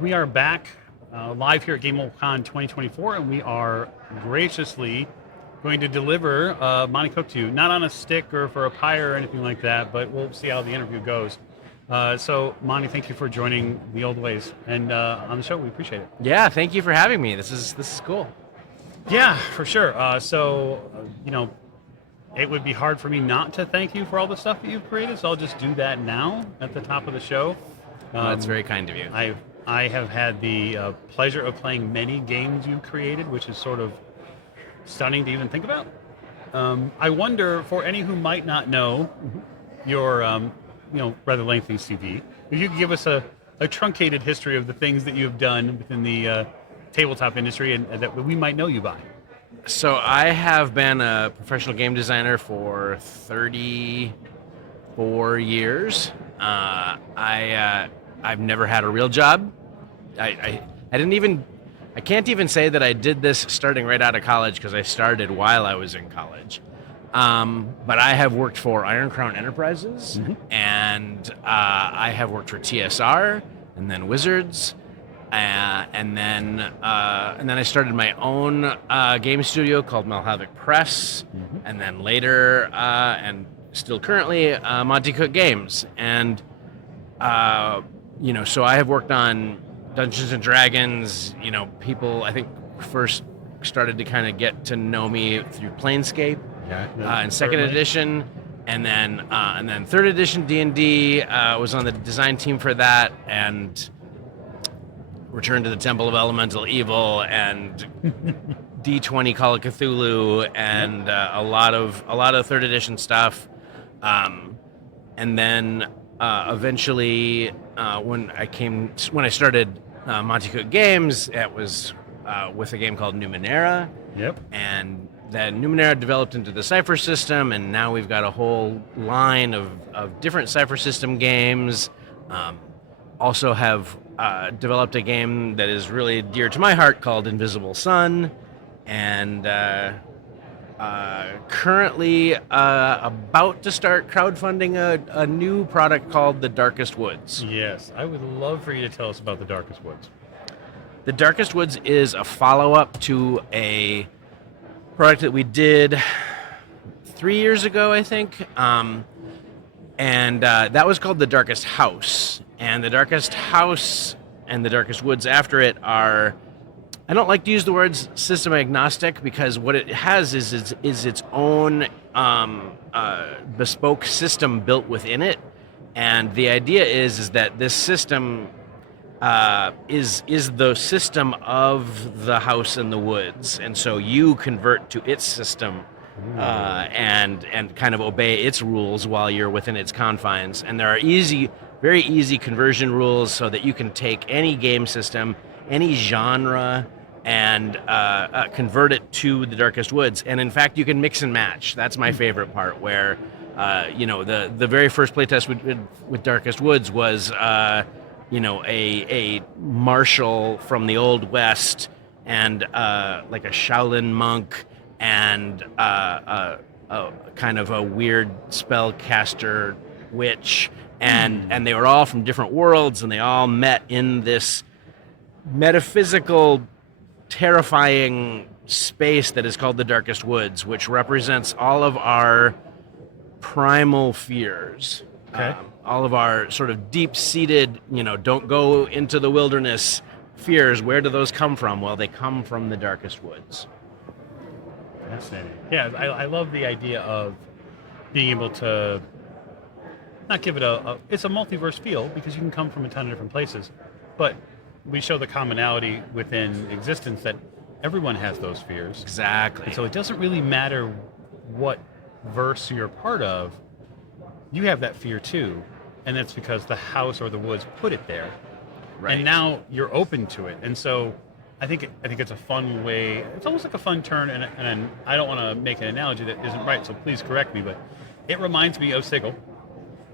we are back live here at Gamehole Con 2024, and we are graciously going to deliver Monte Cook to you, not on a stick or for a pie or anything like that, but we'll see how the interview goes. So, Monty, thank you for joining the old ways and on the show. We appreciate it. Yeah, thank you for having me. This is cool. Yeah, for sure. It would be hard for me not to thank you for all the stuff that you've created, so I'll just do that now at the top of the show. That's very kind of you. I have had the pleasure of playing many games you created, which is sort of stunning to even think about. I wonder, for any who might not know your rather lengthy CV, if you could give us a truncated history of the things that you've done within the tabletop industry and that we might know you by. So I have been a professional game designer for 34 years. I've never had a real job. I can't even say that I did this starting right out of college because I started while I was in college. But I have worked for Iron Crown Enterprises, and I have worked for TSR, and then Wizards, and then I started my own game studio called Malhavik Press, and then later, and still currently, Monte Cook Games, and so I have worked on Dungeons and Dragons. People I think first started to kind of get to know me through Planescape, and second edition, and then third edition D&D. Was on the design team for that, and Return to the Temple of Elemental Evil, and D20 Call of Cthulhu, and a lot of third edition stuff, and then eventually when I started Monte Cook Games, it was with a game called Numenera. Yep. And then Numenera developed into the Cypher system, and now we've got a whole line of different Cypher system games. Also have developed a game that is really dear to my heart called Invisible Sun, and currently about to start crowdfunding a new product called The Darkest Woods. Yes, I would love for you to tell us about The Darkest Woods. The Darkest Woods is a follow-up to a product that we did 3 years ago, I think, and that was called The Darkest House. And The Darkest House and The Darkest Woods after it are, I don't like to use the words system agnostic, because what it has is its own bespoke system built within it. And the idea is that this system is the system of the house in the woods, and so you convert to its system and kind of obey its rules while you're within its confines. And there are very easy conversion rules so that you can take any game system, any genre, and convert it to The Darkest Woods. And in fact, you can mix and match. That's my favorite part, where the very first playtest with Darkest Woods was a marshal from the Old West, and like a Shaolin monk, and a kind of a weird spellcaster witch, and they were all from different worlds, and they all met in this metaphysical, terrifying space that is called the Darkest Woods, which represents all of our primal fears. Okay. All of our sort of deep-seated, don't go into the wilderness fears. Where do those come from? Well, they come from the Darkest Woods. Fascinating. Yeah, I love the idea of being able to not give it it's a multiverse feel, because you can come from a ton of different places, but we show the commonality within existence that everyone has those fears. Exactly. And so it doesn't really matter what verse you're part of, you have that fear too, and that's because the house or the woods put it there. Right. And now you're open to it. And so I think it's a fun way. It's almost like a fun turn, and I don't want to make an analogy that isn't right, so please correct me, but it reminds me of Sigil,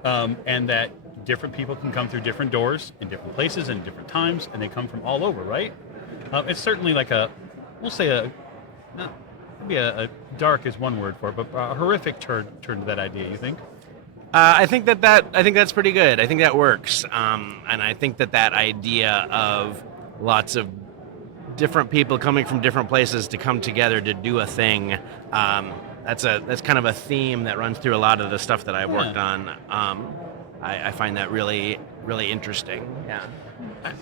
and that different people can come through different doors in different places and different times, and they come from all over, right? It's certainly like maybe a dark is one word for it, but a horrific turn to that idea, you think? I think that's pretty good. I think that works, and I think that idea of lots of different people coming from different places to come together to do a thing. That's kind of a theme that runs through a lot of the stuff that I've worked on. I find that really really interesting. Yeah. I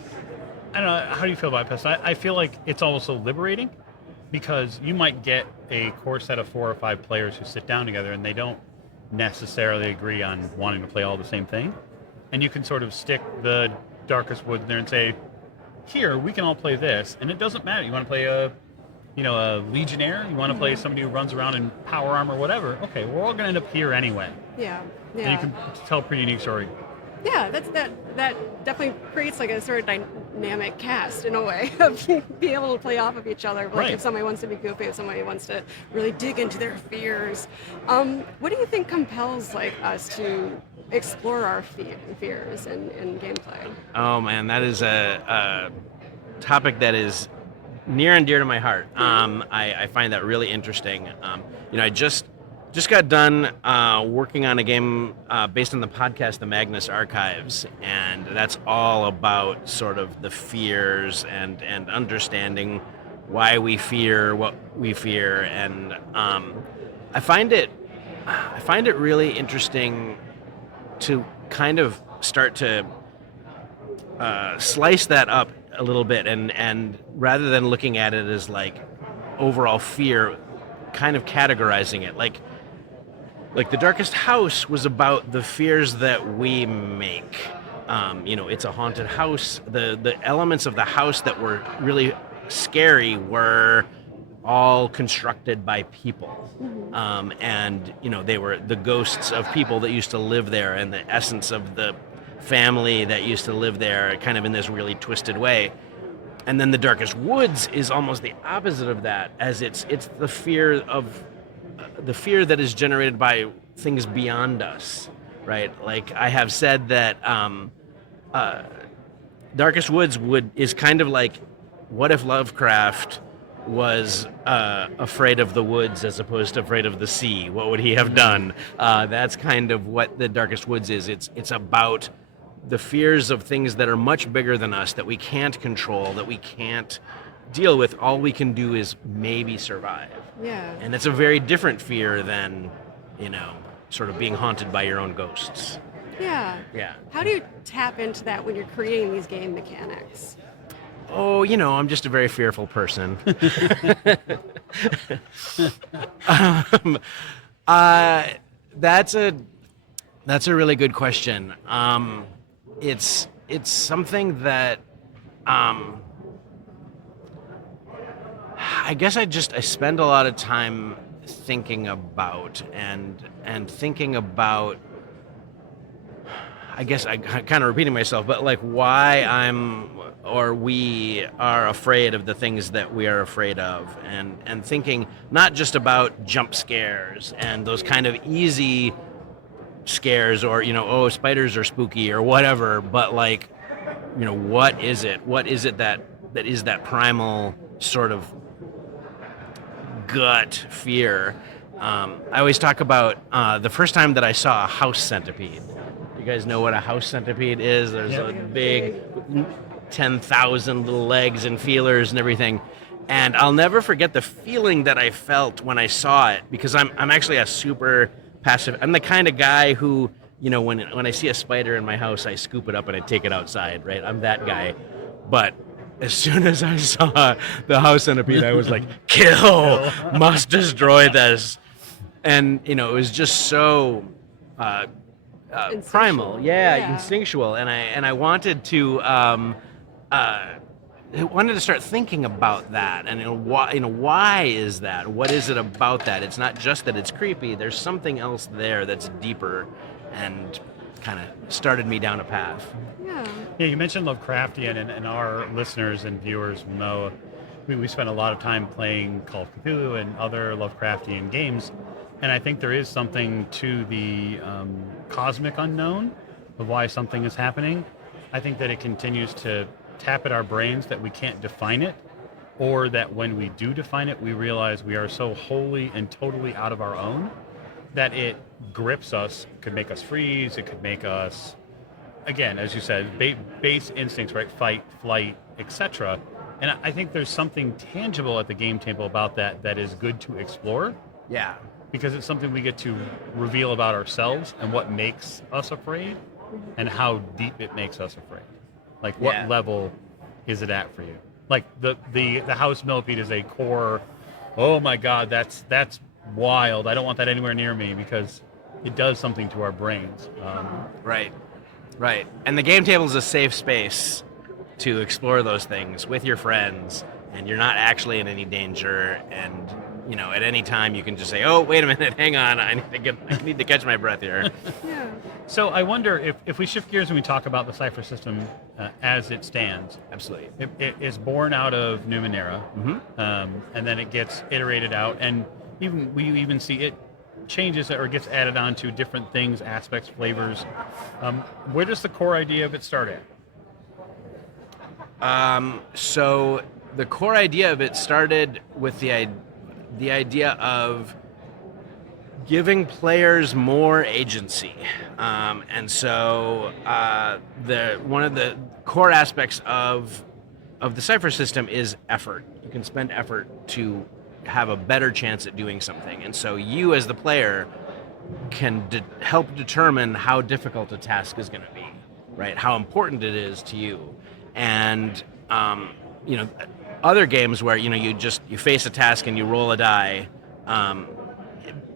don't know. How do you feel about Pest? I feel like it's also liberating because you might get a core set of 4 or 5 players who sit down together and they don't necessarily agree on wanting to play all the same thing. And you can sort of stick the Darkest Woods there and say, here, we can all play this. And it doesn't matter. You want to play a Legionnaire? You want to play somebody who runs around in power armor, whatever? Okay, we're all going to end up here anyway. Yeah. And you can tell a pretty unique story. Yeah, that definitely creates like a sort of dynamic cast in a way of being able to play off of each other. Like Right. if somebody wants to be goofy, if somebody wants to really dig into their fears. What do you think compels like us to explore our fears in gameplay? Oh man, that is a topic that is near and dear to my heart. I find that really interesting. I just got done working on a game based on the podcast The Magnus Archives, and that's all about sort of the fears and understanding why we fear what we fear. And I find it really interesting to kind of start to slice that up a little bit, and rather than looking at it as like overall fear, kind of categorizing it like The Darkest House was about the fears that we make. It's a haunted house. The elements of the house that were really scary were all constructed by people. And they were the ghosts of people that used to live there and the essence of the family that used to live there, kind of in this really twisted way. And then The Darkest Woods is almost the opposite of that, as it's the fear that is generated by things beyond us, right? Like I have said that Darkest Woods is kind of like, what if Lovecraft was afraid of the woods as opposed to afraid of the sea? What would he have done? That's kind of what The Darkest Woods is. It's about the fears of things that are much bigger than us, that we can't control, that we can't deal with. All we can do is maybe survive. Yeah. And it's a very different fear than, sort of being haunted by your own ghosts. Yeah. Yeah. How do you tap into that when you're creating these game mechanics? Oh, I'm just a very fearful person. That's a really good question. It's something that I guess I spend a lot of time thinking about and thinking about. I guess I kind of repeating myself, but like why we are afraid of the things that we are afraid of, and thinking not just about jump scares and those kind of easy scares, or spiders are spooky or whatever, but like what is it that is that primal sort of gut fear. I always talk about the first time that I saw a house centipede. You guys know what a house centipede is? There's a big 10,000 little legs and feelers and everything. And I'll never forget the feeling that I felt when I saw it, because I'm actually a super passive. I'm the kind of guy who, when I see a spider in my house, I scoop it up and I take it outside, right? I'm that guy. But as soon as I saw the house centipede, I was like, kill, must destroy this. And, it was just so primal, instinctual. And I wanted to start thinking about that, and why is that? What is it about that? It's not just that it's creepy. There's something else there that's deeper, and kind of started me down a path. Yeah, you mentioned Lovecraftian, and our listeners and viewers will know we spent a lot of time playing Call of Cthulhu and other Lovecraftian games, and I think there is something to the cosmic unknown of why something is happening. I think that it continues to tap at our brains that we can't define it, or that when we do define it, we realize we are so wholly and totally out of our own that it grips us. It could make us freeze. It could make us, again, as you said, base instincts, right? Fight, flight, etc. And I think there's something tangible at the game table about that is good to explore. Yeah. Because it's something we get to reveal about ourselves and what makes us afraid and how deep it makes us afraid. Like what level is it at for you? Like the house millipede is a core, oh my God, that's wild. I don't want that anywhere near me because it does something to our brains. Right. And the game table is a safe space to explore those things with your friends, and you're not actually in any danger, and at any time you can just say, oh, wait a minute, hang on, I need to catch my breath here. Yeah. So I wonder if we shift gears and we talk about the Cypher system as it stands. Absolutely. It is born out of Numenera, and then it gets iterated out, and we even see it changes or gets added on to different things, aspects, flavors. Where does the core idea of it start at? So the core idea of it started with the idea of giving players more agency, and so one of the core aspects of the Cypher system is effort. You can spend effort to have a better chance at doing something, and so you as the player can help determine how difficult a task is going to be, right? How important it is to you, and other games where you face a task and you roll a die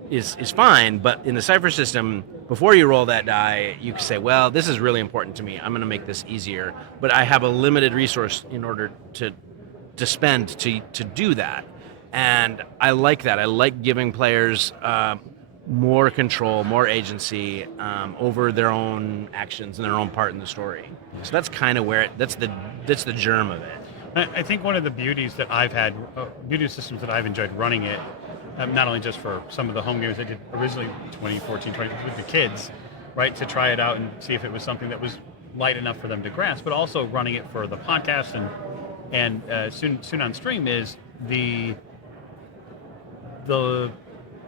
is fine, but in the Cypher system, before you roll that die, you can say, well, this is really important to me. I'm going to make this easier, but I have a limited resource in order to spend to do that. And I like that. I like giving players more control, more agency over their own actions and their own part in the story. So that's kind of where that's the germ of it. I think one of the beauties that I've had, beauty systems that I've enjoyed running it, not only just for some of the home games I did originally 2014, with the kids, right, to try it out and see if it was something that was light enough for them to grasp, but also running it for the podcast and soon on stream is the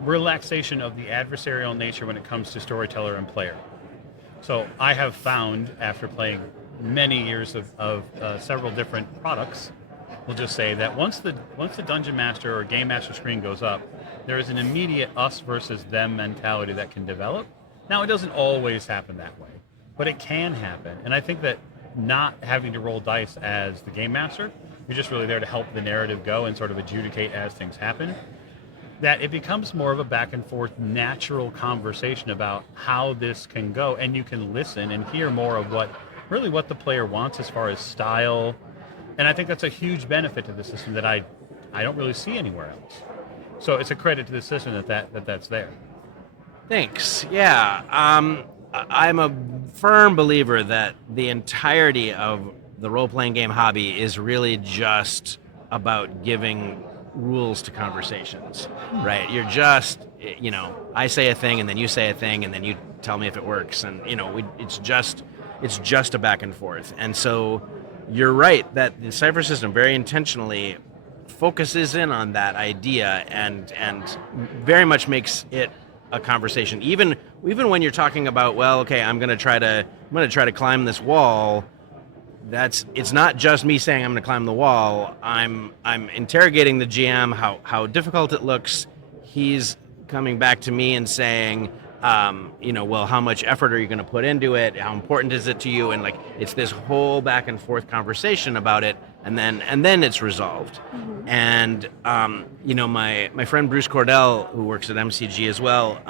relaxation of the adversarial nature when it comes to storyteller and player. So I have found, after playing many years of several different products, we'll just say that once the Dungeon Master or Game Master screen goes up, there is an immediate us versus them mentality that can develop. Now, it doesn't always happen that way, but it can happen. And I think that not having to roll dice as the Game Master, you're just really there to help the narrative go and sort of adjudicate as things happen, that it becomes more of a back and forth natural conversation about how this can go, and you can listen and hear more of what the player wants as far as style. And I think that's a huge benefit to the system that I don't really see anywhere else. So it's a credit to the system that's there. Thanks. Yeah. I'm a firm believer that the entirety of the role-playing game hobby is really just about giving rules to conversations, right? You're just, I say a thing and then you say a thing and then you tell me if it works, and it's just a back and forth. And so you're right that the Cypher system very intentionally focuses in on that idea and very much makes it a conversation. Even when you're talking about, well, okay, I'm going to try to climb this wall. It's not just me saying I'm going to climb the wall. I'm interrogating the GM how difficult it looks. He's coming back to me and saying, well, how much effort are you going to put into it? How important is it to you? And it's this whole back and forth conversation about it, and then it's resolved. Mm-hmm. And my friend Bruce Cordell, who works at MCG as well,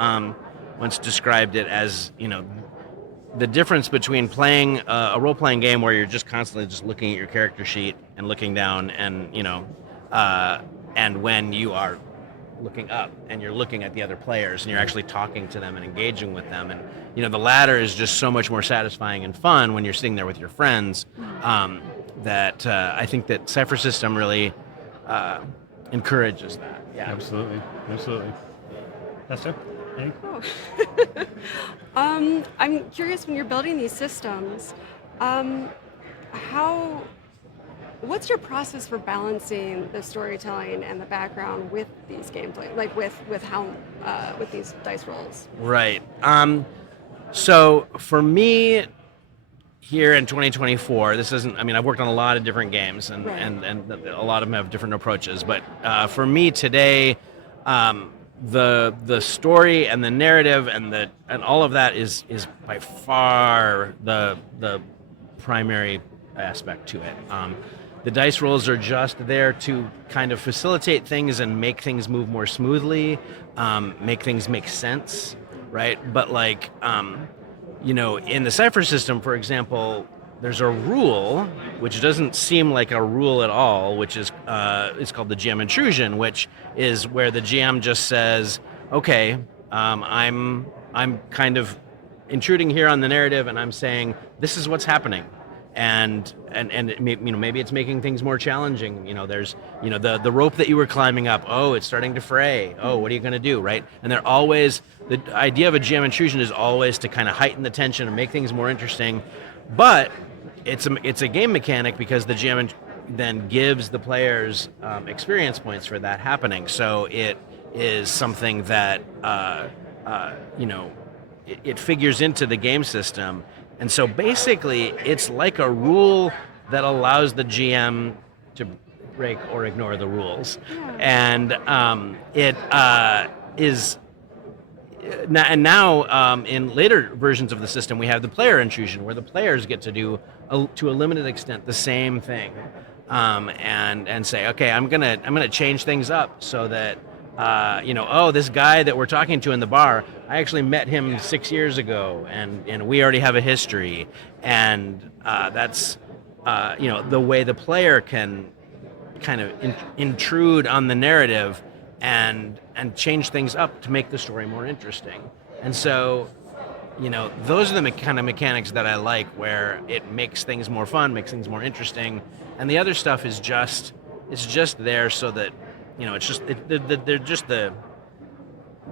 once described it as the difference between playing a role-playing game where you're just constantly just looking at your character sheet and looking down, and and when you are looking up and you're looking at the other players and you're actually talking to them and engaging with them, and the latter is just so much more satisfying and fun when you're sitting there with your friends. That I think that Cypher system really encourages that. Yeah, absolutely. That's it. Oh. I'm curious, when you're building these systems, how What's your process for balancing the storytelling and the background with these gameplay, like with how with these dice rolls? Right. So for me, here in 2024, this isn't. I mean, I've worked on a lot of different games, and Right. and a lot of them have different approaches. But for me today, the story and the narrative and all of that is by far the primary aspect to it. The dice rolls are just there to kind of facilitate things and make things move more smoothly, make things make sense, right? But like, in the Cypher system, for example, there's a rule which doesn't seem like a rule at all, which is it's called the GM intrusion, which is where the GM just says, "Okay, I'm kind of intruding here on the narrative, and I'm saying this is what's happening." And maybe it's making things more challenging. There's the rope that you were climbing up. Oh, it's starting to fray. Oh, what are you going to do, right? And they're always, the idea of a GM intrusion is always to kind of heighten the tension and make things more interesting. But it's a game mechanic because the GM then gives the players experience points for that happening. So it is something that it figures into the game system. And so basically, it's like a rule that allows the GM to break or ignore the rules. And it is. And now, in later versions of the system, we have the player intrusion, where the players get to do, to a limited extent, the same thing, and say, okay, I'm gonna change things up so that. This guy that we're talking to in the bar, I actually met him 6 years ago, and we already have a history, and that's the way the player can kind of intrude on the narrative and change things up to make the story more interesting. And so, those are the kind of mechanics that I like, where it makes things more fun, makes things more interesting, and the other stuff is just there so that. They're just the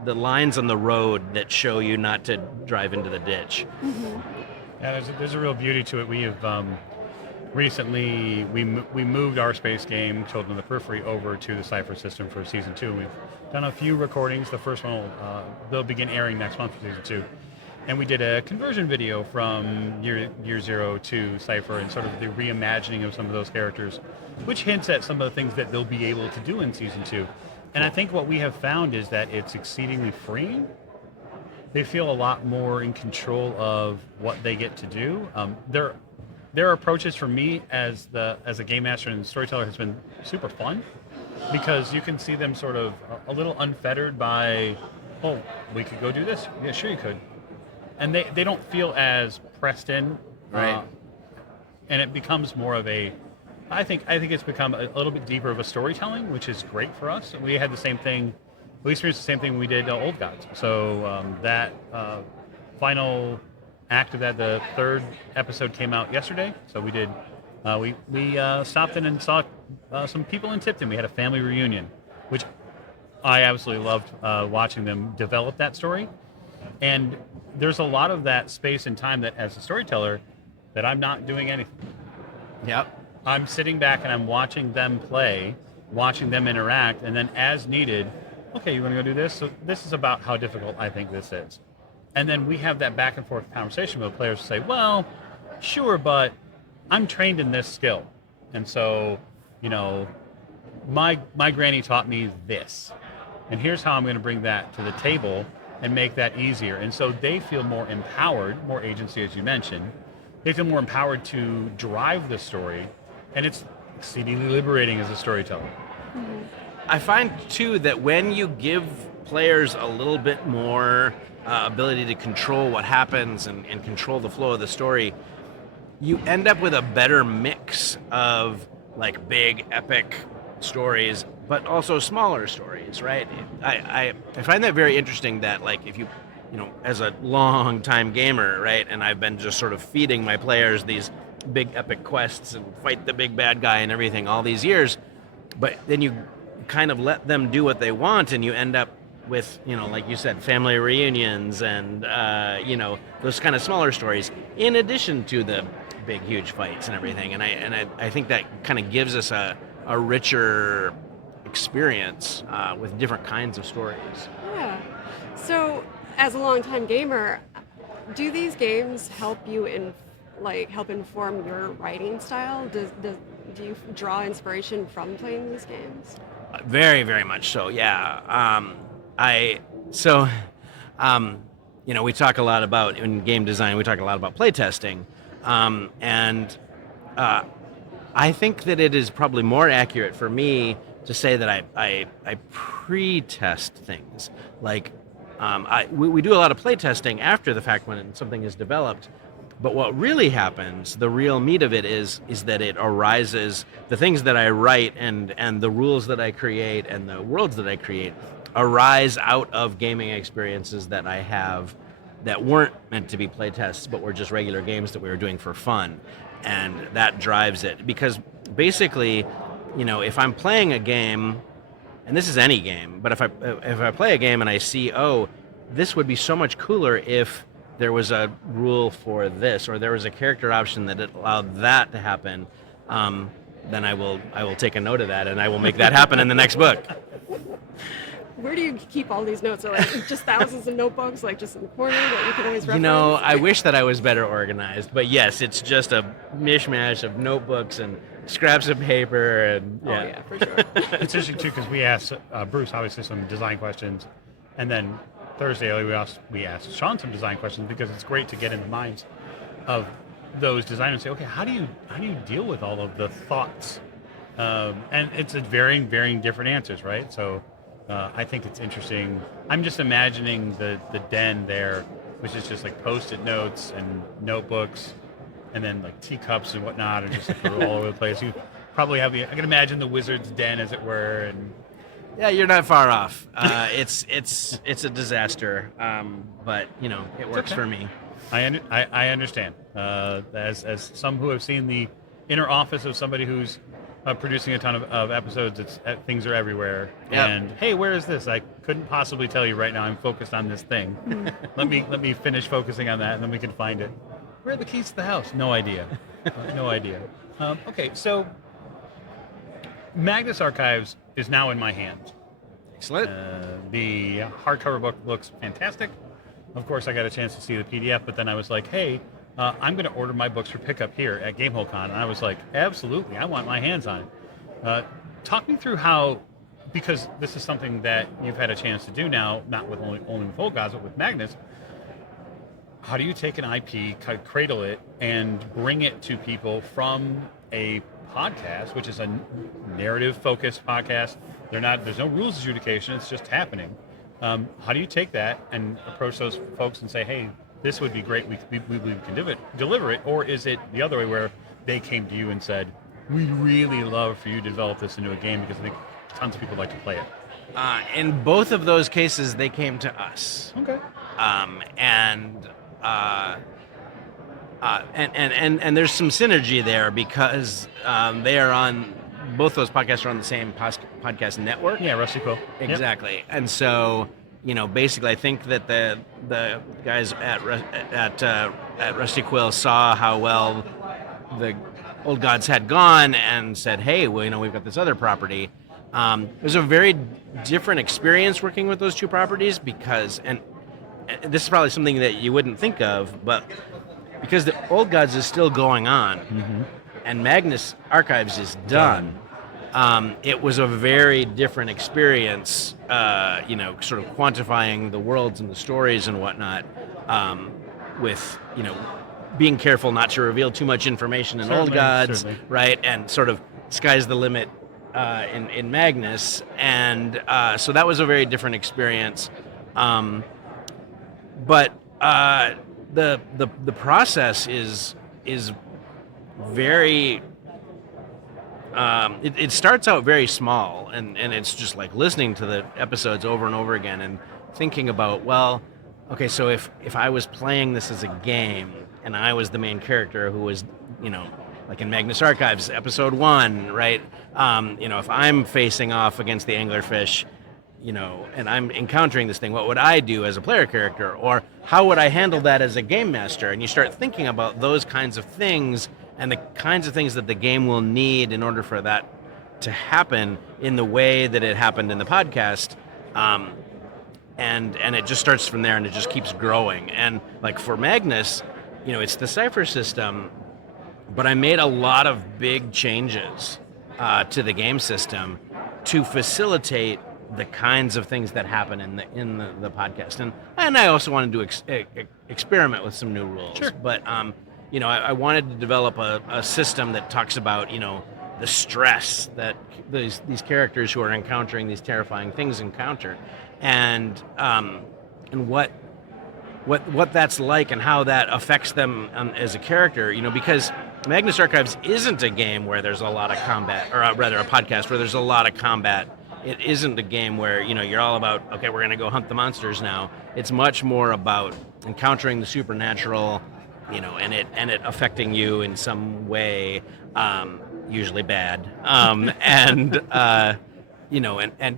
lines on the road that show you not to drive into the ditch. Mm-hmm. Yeah, there's a real beauty to it. We have recently we moved our space game, Children of the Periphery, over to the Cypher system for season 2. We've done a few recordings. The first one they'll begin airing next month for season 2. And we did a conversion video from year 0 to Cypher and sort of the reimagining of some of those characters, which hints at some of the things that they'll be able to do in season 2. And I think what we have found is that it's exceedingly freeing. They feel a lot more in control of what they get to do. Their approaches for me as a game master and storyteller has been super fun, because you can see them sort of a little unfettered by, oh, we could go do this. Yeah, sure you could. And they don't feel as pressed in, right? And it becomes more of a, I think it's become a little bit deeper of a storytelling, which is great for us. We had the same thing, we experienced the same thing when we did Old Gods. So that final act of that, the 3rd episode came out yesterday. So we did, we stopped in and saw some people in Tipton. We had a family reunion, which I absolutely loved watching them develop that story. And there's a lot of that space and time that, as a storyteller, that I'm not doing anything. Yep. I'm sitting back and I'm watching them play, watching them interact, and then as needed, okay, you want to go do this? So this is about how difficult I think this is. And then we have that back and forth conversation with the players to say, well, sure, but I'm trained in this skill. And so, my granny taught me this. And here's how I'm going to bring that to the table and make that easier. And so they feel more empowered, more agency, as you mentioned. They feel more empowered to drive the story, and it's exceedingly liberating as a storyteller. Mm-hmm. I find, too, that when you give players a little bit more ability to control what happens and control the flow of the story, you end up with a better mix of, like, big, epic stories, but also smaller stories, right? I find that very interesting, that, like, if you as a long time gamer, right, and I've been just sort of feeding my players these big epic quests and fight the big bad guy and everything all these years, but then you kind of let them do what they want, and you end up with, like you said, family reunions and those kind of smaller stories, in addition to the big, huge fights and everything. And I think that kind of gives us a richer experience with different kinds of stories. Yeah. So, as a longtime gamer, do these games help you help inform your writing style? Do you draw inspiration from playing these games? Very, very much so. Yeah. So, we talk a lot about in game design. We talk a lot about playtesting, and I think that it is probably more accurate for me to say that I pre-test things. Like, we do a lot of playtesting after the fact when something is developed. But what really happens, the real meat of it is that it arises, the things that I write and the rules that I create and the worlds that I create arise out of gaming experiences that I have that weren't meant to be playtests, but were just regular games that we were doing for fun. And that drives it. Because basically, if I'm playing a game, and this is any game, but if I play a game and I see, oh, this would be so much cooler if there was a rule for this, or there was a character option that allowed that to happen, then I will take a note of that, and I will make that happen in the next book. Where do you keep all these notes? Are like just thousands of notebooks, like just in the corner that you can always reference? I wish that I was better organized, but yes, it's just a mishmash of notebooks and scraps of paper, and yeah. Oh yeah, for sure. It's interesting too because we asked Bruce obviously some design questions, and then Thursday we asked Sean some design questions because it's great to get in the minds of those designers and say, okay, how do you deal with all of the thoughts? And it's a varying different answers, right? So I think it's interesting. I'm just imagining the den there, which is just like Post-it notes and notebooks, and then like teacups and whatnot, and just like all over the place. You probably have I can imagine the wizard's den, as it were, and. Yeah, you're not far off. It's a disaster, but it works for me. I understand. As some who have seen the inner office of somebody who's producing a ton of episodes, things are everywhere. Yep. And hey, where is this? I couldn't possibly tell you right now. I'm focused on this thing. let me finish focusing on that, and then we can find it. Where are the keys to the house? No idea. No idea. Okay, so Magnus Archives is now in my hands. Excellent. The hardcover book looks fantastic. Of course, I got a chance to see the PDF, but then I was like, hey, I'm going to order my books for pickup here at Gamehole Con. And I was like, absolutely, I want my hands on it. Talk me through how, because this is something that you've had a chance to do now, not with only with Old Gods, but with Magnus. How do you take an IP, cradle it, and bring it to people from a podcast, which is a narrative-focused podcast? There's no rules adjudication. It's just happening. How do you take that and approach those folks and say, "Hey, this would be great. We believe we can deliver it," or is it the other way where they came to you and said, "We'd really love for you to develop this into a game because I think tons of people like to play it"? In both of those cases, they came to us. Okay. And there's some synergy there because they are on, both those podcasts are on the same podcast network. Yeah, Rusty Quill. Exactly. Yep. And so, basically, I think that the guys at Rusty Quill saw how well the Old Gods had gone and said, hey, well, we've got this other property. It was a very different experience working with those two properties because, and this is probably something that you wouldn't think of, but because the Old Gods is still going on, and Magnus Archives is done, it was a very different experience, sort of quantifying the worlds and the stories and whatnot, with, being careful not to reveal too much information in Old Gods, right, and sort of sky's the limit in Magnus, and so that was a very different experience. But the process is very. It starts out very small, and it's just like listening to the episodes over and over again and thinking about, well, okay, so if I was playing this as a game and I was the main character who was, like in Magnus Archives, episode 1, right? If I'm facing off against the anglerfish, and I'm encountering this thing, what would I do as a player character? Or how would I handle that as a game master? And you start thinking about those kinds of things and the kinds of things that the game will need in order for that to happen in the way that it happened in the podcast. And it just starts from there, and it just keeps growing. And like for Magnus, it's the cipher system, but I made a lot of big changes to the game system to facilitate the kinds of things that happen in the podcast. And I also wanted to experiment with some new rules. Sure. But I wanted to develop a system that talks about the stress that these characters who are encountering these terrifying things encounter, and what that's like and how that affects them as a character. Because Magnus Archives isn't a game where there's a lot of combat, or rather a podcast where there's a lot of combat. It isn't a game where you're all about, okay, we're going to go hunt the monsters now. It's much more about encountering the supernatural, and it affecting you in some way, usually bad, and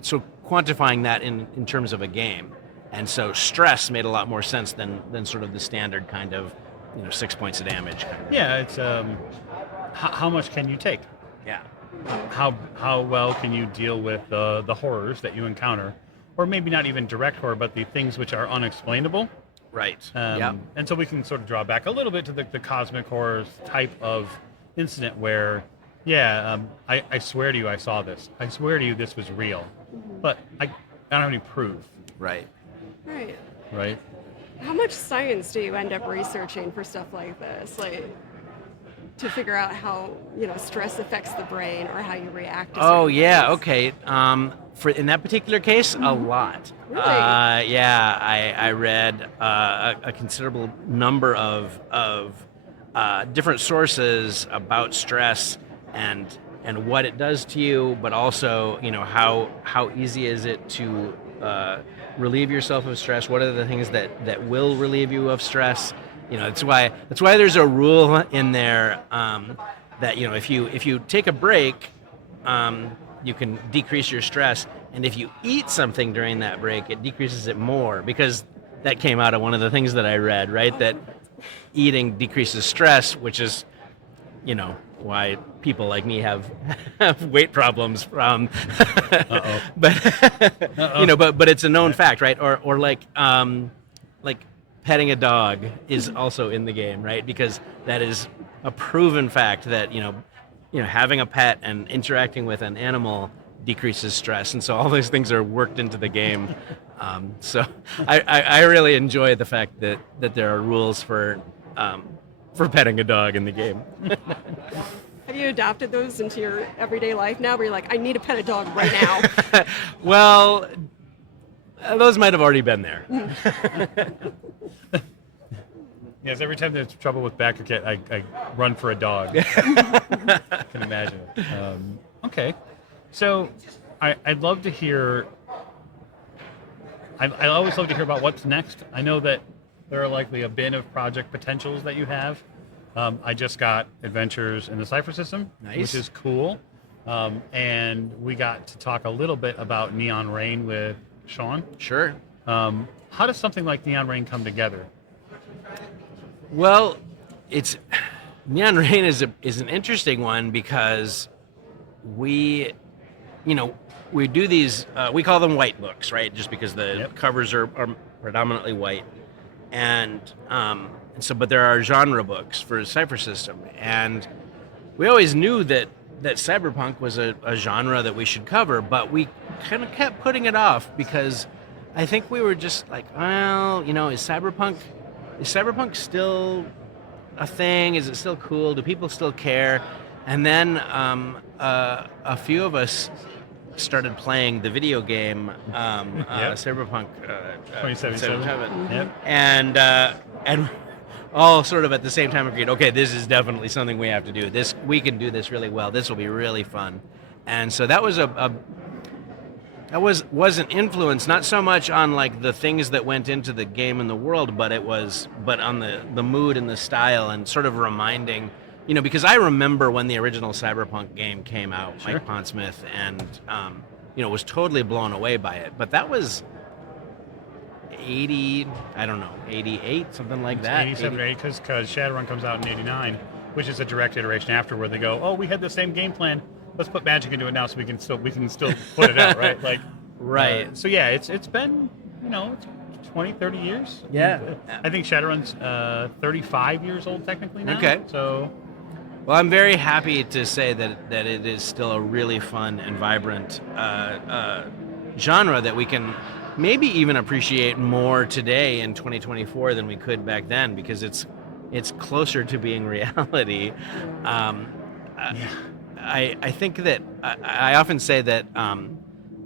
so quantifying that in terms of a game. And so stress made a lot more sense than sort of the standard kind of 6 points of damage. Yeah, it's how much can you take? Yeah. How well can you deal with the horrors that you encounter, or maybe not even direct horror, but the things which are unexplainable. Right. And so we can sort of draw back a little bit to the cosmic horrors type of incident where, I swear to you I saw this. I swear to you this was real, but I don't have any proof. Right. Right. How much science do you end up researching for stuff like this? Like, to figure out how stress affects the brain or how you react to certain things? Okay. For in that particular case, a lot. Really? I read a considerable number of different sources about stress and what it does to you, but also how easy is it to relieve yourself of stress? What are the things that will relieve you of stress? That's why there's a rule in there that if you take a break, you can decrease your stress, and if you eat something during that break, it decreases it more, because that came out of one of the things that I read, right? That eating decreases stress, which is why people like me have weight problems. But but it's a known fact, right? Or like petting a dog is also in the game, right? Because that is a proven fact that having a pet and interacting with an animal decreases stress, and so all those things are worked into the game. So I really enjoy the fact that there are rules for petting a dog in the game. Have you adopted those into your everyday life now, where you're like, I need to pet a dog right now? Well, those might have already been there. Yes, every time there's trouble with back or cat, I run for a dog. I can imagine. Okay, so I'd love to hear. I always love to hear about what's next. I know that there are likely a bin of project potentials that you have. I just got Adventures in the Cipher System, which is cool. And we got to talk a little bit about Neon Rain with Sean. Sure. How does something like Neon Rain come together? Well, Neon Rain is an interesting one, because we do these, we call them white books, right? Just because the covers are predominantly white. And so, but there are genre books for Cipher System, and we always knew that cyberpunk was a genre that we should cover, but we kind of kept putting it off, because I think we were just like, well, is cyberpunk still a thing? Is it still cool? Do people still care? And then a few of us started playing the video game Cyberpunk 2077. Yep. And all sort of at the same time agreed, okay, this is definitely something we have to do. We can do this really well. This will be really fun. And so that was was an influence, not so much on like the things that went into the game and the world, but on the mood and the style, and sort of reminding, because I remember when the original Cyberpunk game came out, Sure. Mike Pondsmith, and was totally blown away by it. But that was 80, I don't know, 88, something like that. 87 or 80, because Shadowrun comes out in 89, which is a direct iteration after where they go, oh, we had the same game plan. Let's put magic into it now so we can still put it out, right? Like, right. So yeah, it's been, it's 20, 30 years. Yeah. I think Shadowrun's 35 years old technically now. Okay. So. Well, I'm very happy to say that it is still a really fun and vibrant genre that we can maybe even appreciate more today in 2024 than we could back then, because it's closer to being reality. I think that I often say that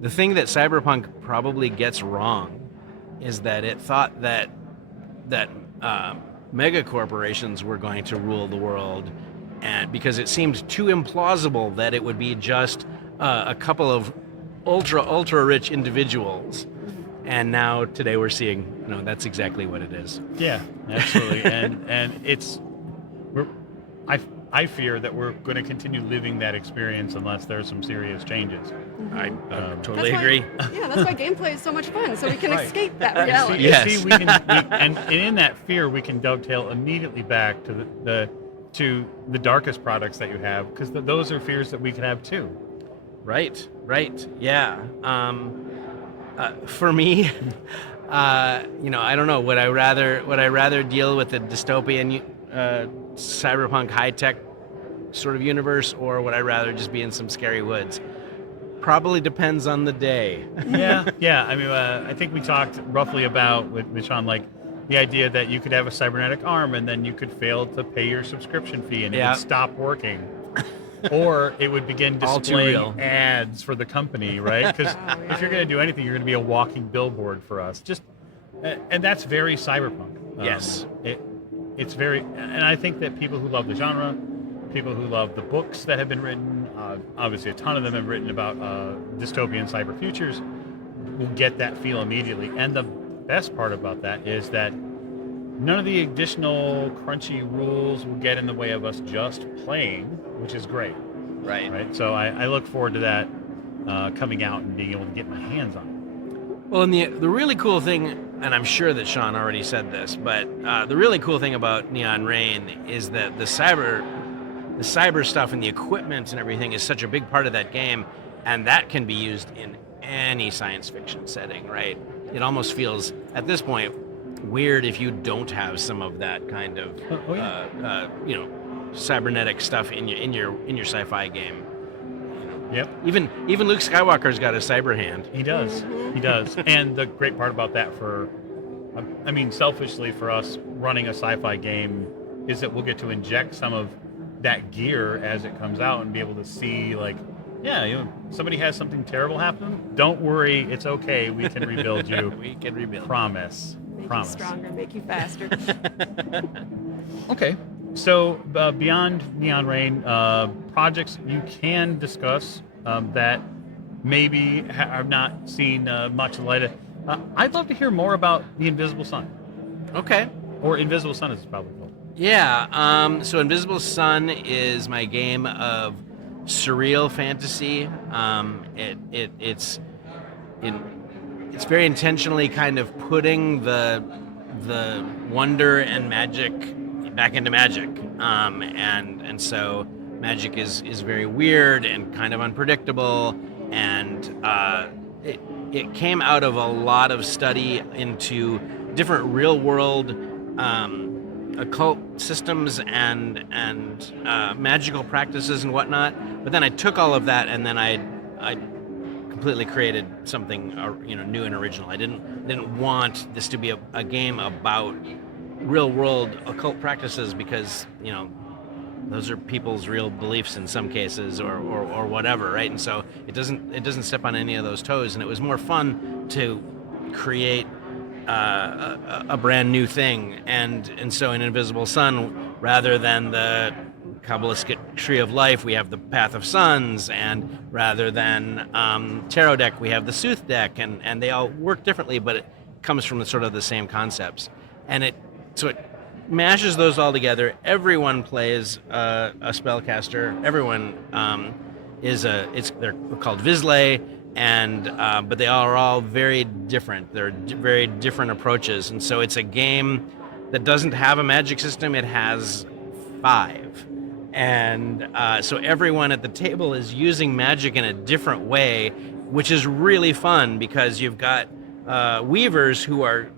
the thing that Cyberpunk probably gets wrong is that it thought that mega corporations were going to rule the world, and because it seemed too implausible that it would be just a couple of ultra rich individuals. And now today we're seeing, that's exactly what it is. Yeah, absolutely. and I fear that we're going to continue living that experience unless there's some serious changes. I totally agree. That's why gameplay is so much fun, so we can Right. escape that reality. Yes. See, and in that fear, we can dovetail immediately back to the darkest products that you have, because those are fears that we can have too. Right. Yeah. For me, I don't know. Would I rather deal with the dystopian cyberpunk high-tech sort of universe, or would I rather just be in some scary woods? Probably depends on the day. Yeah. I mean, I think we talked roughly about with Sean, like the idea that you could have a cybernetic arm and then you could fail to pay your subscription fee and it would stop working. Or it would begin displaying ads for the company, right? Because if you're going to do anything, you're going to be a walking billboard for us. And that's very cyberpunk. Yes. It's very, and I think that people who love the genre, people who love the books that have been written, obviously a ton of them have written about dystopian cyber futures, will get that feel immediately. And the best part about that is that none of the additional crunchy rules will get in the way of us just playing, which is great. Right. So I look forward to that coming out and being able to get my hands on it. Well, and the really cool thing, and I'm sure that Sean already said this, but the really cool thing about Neon Rain is that the cyber stuff and the equipment and everything is such a big part of that game, and that can be used in any science fiction setting, right? It almost feels, at this point, weird if you don't have some of that kind of cybernetic stuff in your sci-fi game. Yep. Even Luke Skywalker's got a cyber hand. He does. And the great part about that selfishly for us running a sci-fi game is that we'll get to inject some of that gear as it comes out and be able to see, like, somebody has something terrible happen. Don't worry, it's okay. We can rebuild you. We can rebuild. Promise. Make you stronger, make you faster. Okay. So beyond Neon Rain, projects you can discuss that maybe have not seen much light of. I'd love to hear more about The Invisible Sun. Okay. Or Invisible Sun is probably called. Yeah. So Invisible Sun is my game of surreal fantasy. It's very intentionally kind of putting the wonder and magic back into magic, and so magic is very weird and kind of unpredictable, and it came out of a lot of study into different real world occult systems and magical practices and whatnot. But then I took all of that and then I completely created something new and original. I didn't want this to be a game about real world occult practices, because those are people's real beliefs in some cases, or whatever, right? And so it doesn't step on any of those toes, and it was more fun to create a brand new thing. And so in Invisible Sun, rather than the Kabbalistic Tree of Life, we have the Path of Suns, and rather than Tarot deck, we have the Sooth deck, and they all work differently, but it comes from sort of the same concepts. And it mashes those all together. Everyone plays a spellcaster. Everyone they're called Visley, and but they are all very different. They're very different approaches, and so it's a game that doesn't have a magic system. It has 5, and so everyone at the table is using magic in a different way, which is really fun because you've got weavers who are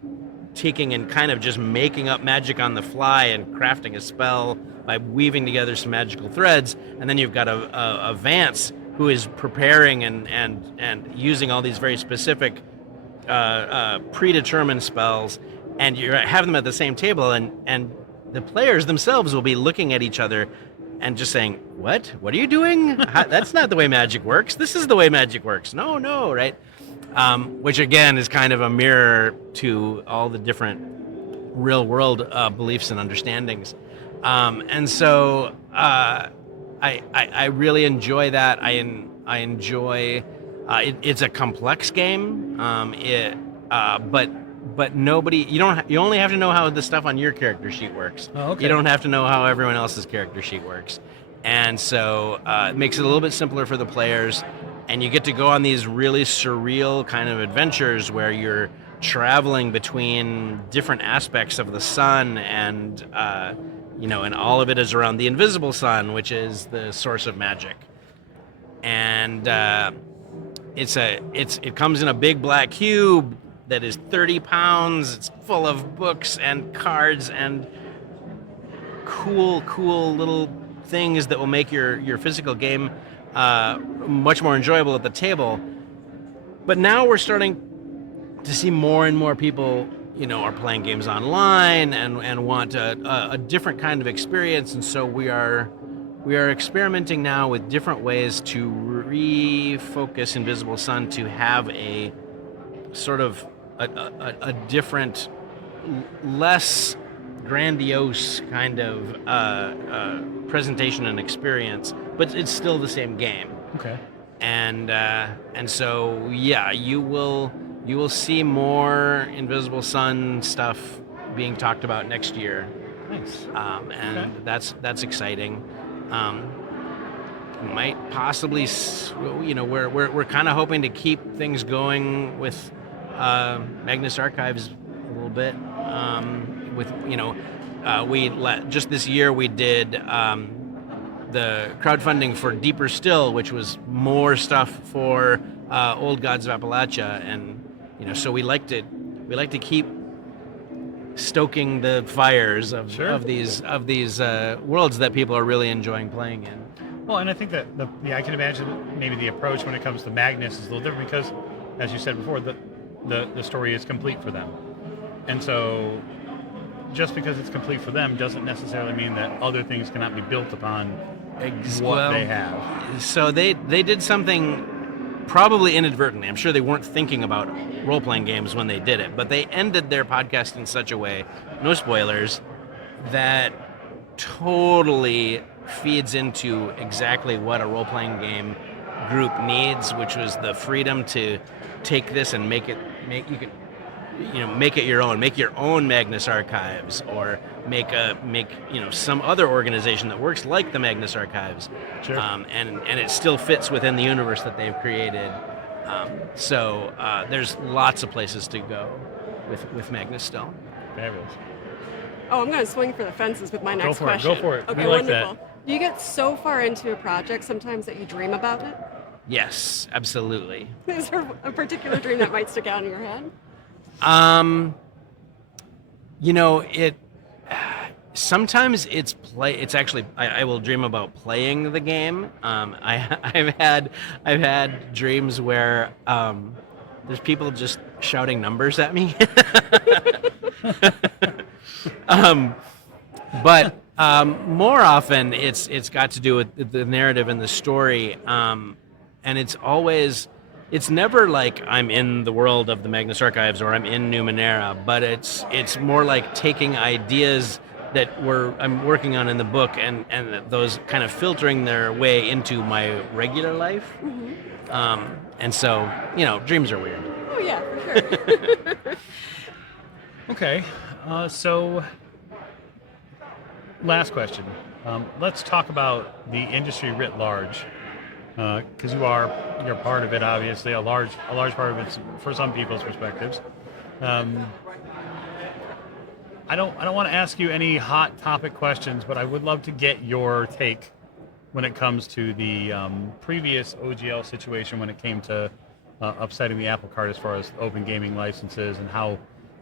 taking and kind of just making up magic on the fly and crafting a spell by weaving together some magical threads, and then you've got a Vance who is preparing and using all these very specific predetermined spells, and you have them at the same table, and the players themselves will be looking at each other and just saying, what are you doing? That's not the way magic works. This is the way magic works. No, right? Which again is kind of a mirror to all the different real world beliefs and understandings. And so I really enjoy that. I enjoy it's a complex game. But nobody, you only have to know how the stuff on your character sheet works. Oh, okay. You don't have to know how everyone else's character sheet works. And so it makes it a little bit simpler for the players, and you get to go on these really surreal kind of adventures where you're traveling between different aspects of the sun, and and all of it is around the invisible sun, which is the source of magic. And it comes in a big black cube that is 30 pounds. It's full of books and cards and cool little things that will make your physical game much more enjoyable at the table. But now we're starting to see more and more people, are playing games online and want a different kind of experience. And so we are experimenting now with different ways to refocus Invisible Sun to have a sort of a different, less grandiose kind of presentation and experience, but it's still the same game. Okay. And so you will see more Invisible Sun stuff being talked about next year. Nice. And that's exciting. Might possibly, we're kind of hoping to keep things going with Magnus Archives a little bit. Just this year we did the crowdfunding for Deeper Still, which was more stuff for Old Gods of Appalachia, and so we like to keep stoking the fires of these worlds that people are really enjoying playing in. Well, and I think that I can imagine maybe the approach when it comes to Magnus is a little different because, as you said before, the story is complete for them, and so just because it's complete for them doesn't necessarily mean that other things cannot be built upon what they have. So they did something probably inadvertently. I'm sure they weren't thinking about role-playing games when they did it, but they ended their podcast in such a way, no spoilers, that totally feeds into exactly what a role-playing game group needs, which was the freedom to take this and make it your own. Make your own Magnus Archives, or make some other organization that works like the Magnus Archives. Sure. And it still fits within the universe that they've created. So there's lots of places to go with Magnus still. Fabulous. Oh, I'm going to swing for the fences with my next question. Go for it. Okay, We like wonderful. that. Do you get so far into a project sometimes that you dream about it? Yes, absolutely. Is there a particular dream that might stick out in your head? It sometimes it's actually I will dream about playing the game. I've had dreams where there's people just shouting numbers at me. But more often it's got to do with the narrative and the story, and it's never like I'm in the world of the Magnus Archives or I'm in Numenera, but it's more like taking ideas that I'm working on in the book and those kind of filtering their way into my regular life. Mm-hmm. And so, dreams are weird. Oh yeah, for sure. Okay. So, last question. Let's talk about the industry writ large. because you're part of it, obviously, a large part of it for some people's perspectives. Um, I don't want to ask you any hot topic questions, but I would love to get your take when it comes to the previous OGL situation when it came to upsetting the apple cart as far as open gaming licenses, and how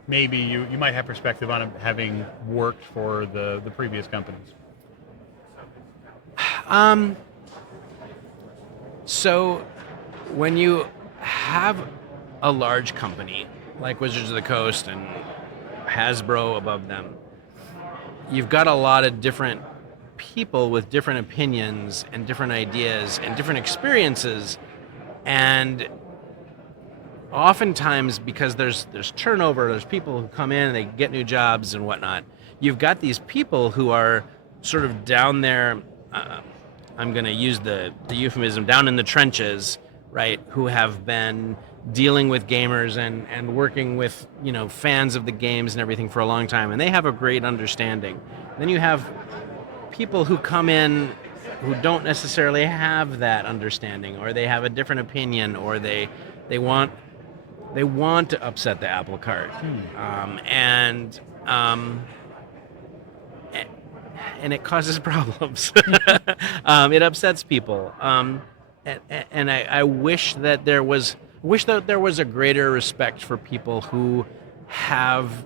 maybe you might have perspective on it having worked for the previous companies. So when you have a large company like Wizards of the Coast and Hasbro above them, you've got a lot of different people with different opinions and different ideas and different experiences, and oftentimes because there's turnover, there's people who come in and they get new jobs and whatnot, you've got these people who are sort of down there, I'm going to use the euphemism, down in the trenches, right, who have been dealing with gamers and working with, fans of the games and everything for a long time, and they have a great understanding. Then you have people who come in who don't necessarily have that understanding, or they have a different opinion, or they want to upset the apple cart, and it causes problems. It upsets people, and I wish that there was a greater respect for people who have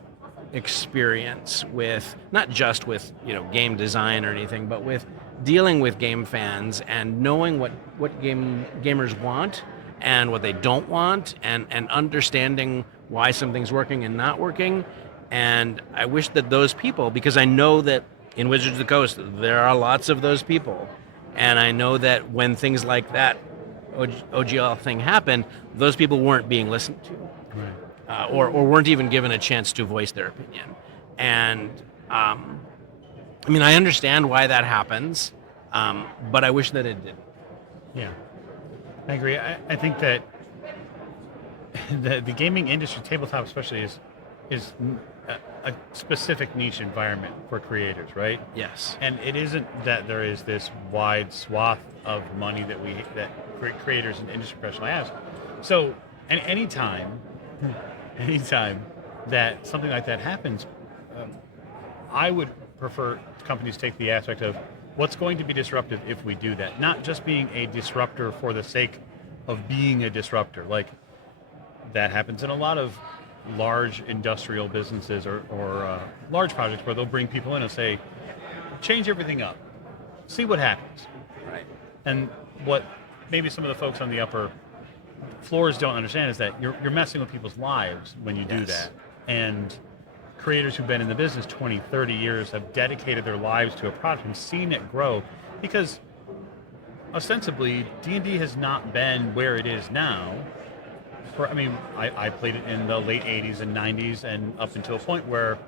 experience with, not just with game design or anything, but with dealing with game fans and knowing what gamers want and what they don't want, and understanding why something's working and not working. And I wish that those people, because I know that in Wizards of the Coast there are lots of those people, and I know that when things like that OGL thing happened, those people weren't being listened to, right. Or weren't even given a chance to voice their opinion. And I understand why that happens, but I wish that it didn't. Yeah, I agree. I think that the gaming industry, tabletop especially, is a specific niche environment for creators, right? Yes. And it isn't that there is this wide swath of money that creators and industry professionals have. So, and anytime that something like that happens, I would prefer companies take the aspect of what's going to be disruptive if we do that, not just being a disruptor for the sake of being a disruptor. Like, that happens in a lot of large industrial businesses or large projects where they'll bring people in and say, change everything up, see what happens. Right. And what maybe some of the folks on the upper floors don't understand is that you're messing with people's lives when you do that. And creators who've been in the business 20, 30 years have dedicated their lives to a product and seen it grow, because ostensibly D&D has not been where it is now. I played it in the late 80s and 90s, and up until a point where,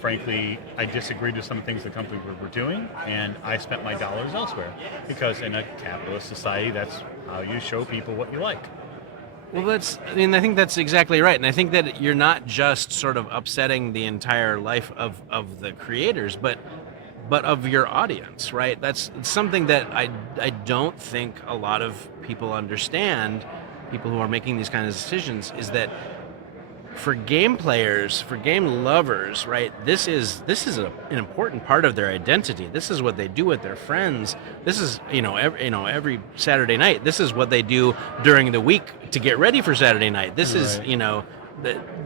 frankly, I disagreed with some of the things the company were doing, and I spent my dollars elsewhere, because in a capitalist society, that's how you show people what you like. Well, I think that's exactly right. And I think that you're not just sort of upsetting the entire life of the creators, but of your audience, right? That's something that I don't think a lot of people understand, people who are making these kinds of decisions, is that for game players, for game lovers, right, this is an important part of their identity. This is what they do with their friends. This is every Saturday night. This is what they do during the week to get ready for Saturday night. This is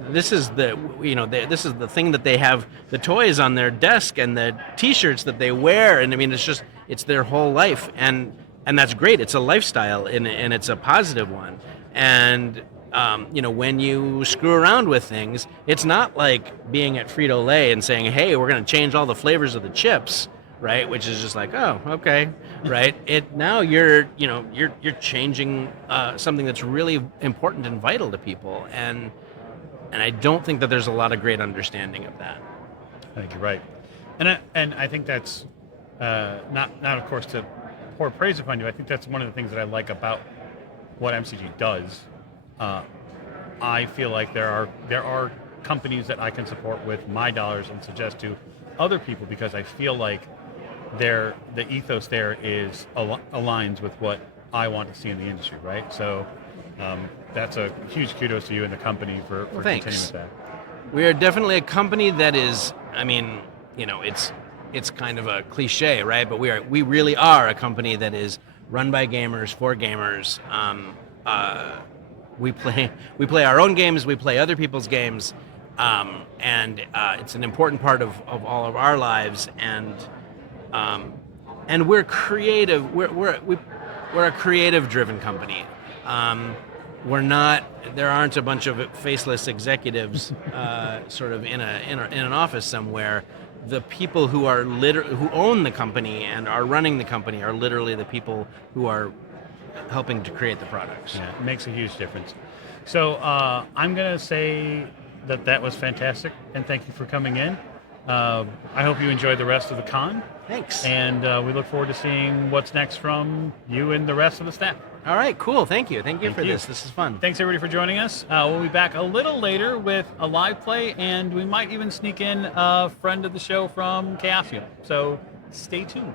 this is the thing that they have, the toys on their desk and the T-shirts that they wear, and it's their whole life, and that's great. It's a lifestyle, and it's a positive one. And when you screw around with things, it's not like being at Frito-Lay and saying, "Hey, we're going to change all the flavors of the chips," right? Which is just like, "Oh, okay," right? Now you're changing something that's really important and vital to people, and I don't think that there's a lot of great understanding of that. I think you're right, and I think that's not of course to pour praise upon you. I think that's one of the things that I like about what MCG does. I feel like there are companies that I can support with my dollars and suggest to other people, because I feel like the ethos there aligns with what I want to see in the industry, right? So that's a huge kudos to you and the company for continuing thanks. with that. We are definitely a company that is, I mean, it's kind of a cliche, right? But we really are a company that is run by gamers for gamers. We play our own games, we play other people's games, and it's an important part of all of our lives. And we're creative. We're a creative-driven company. We're not. There aren't a bunch of faceless executives, sort of in an office somewhere. The people who are who own the company and are running the company are literally the people who are helping to create the products. Yeah, it makes a huge difference. So I'm going to say that was fantastic, and thank you for coming in. I hope you enjoy the rest of the con. Thanks. And we look forward to seeing what's next from you and the rest of the staff. All right, cool. Thank you for this. This is fun. Thanks, everybody, for joining us. We'll be back a little later with a live play, and we might even sneak in a friend of the show from Chaosium. So stay tuned.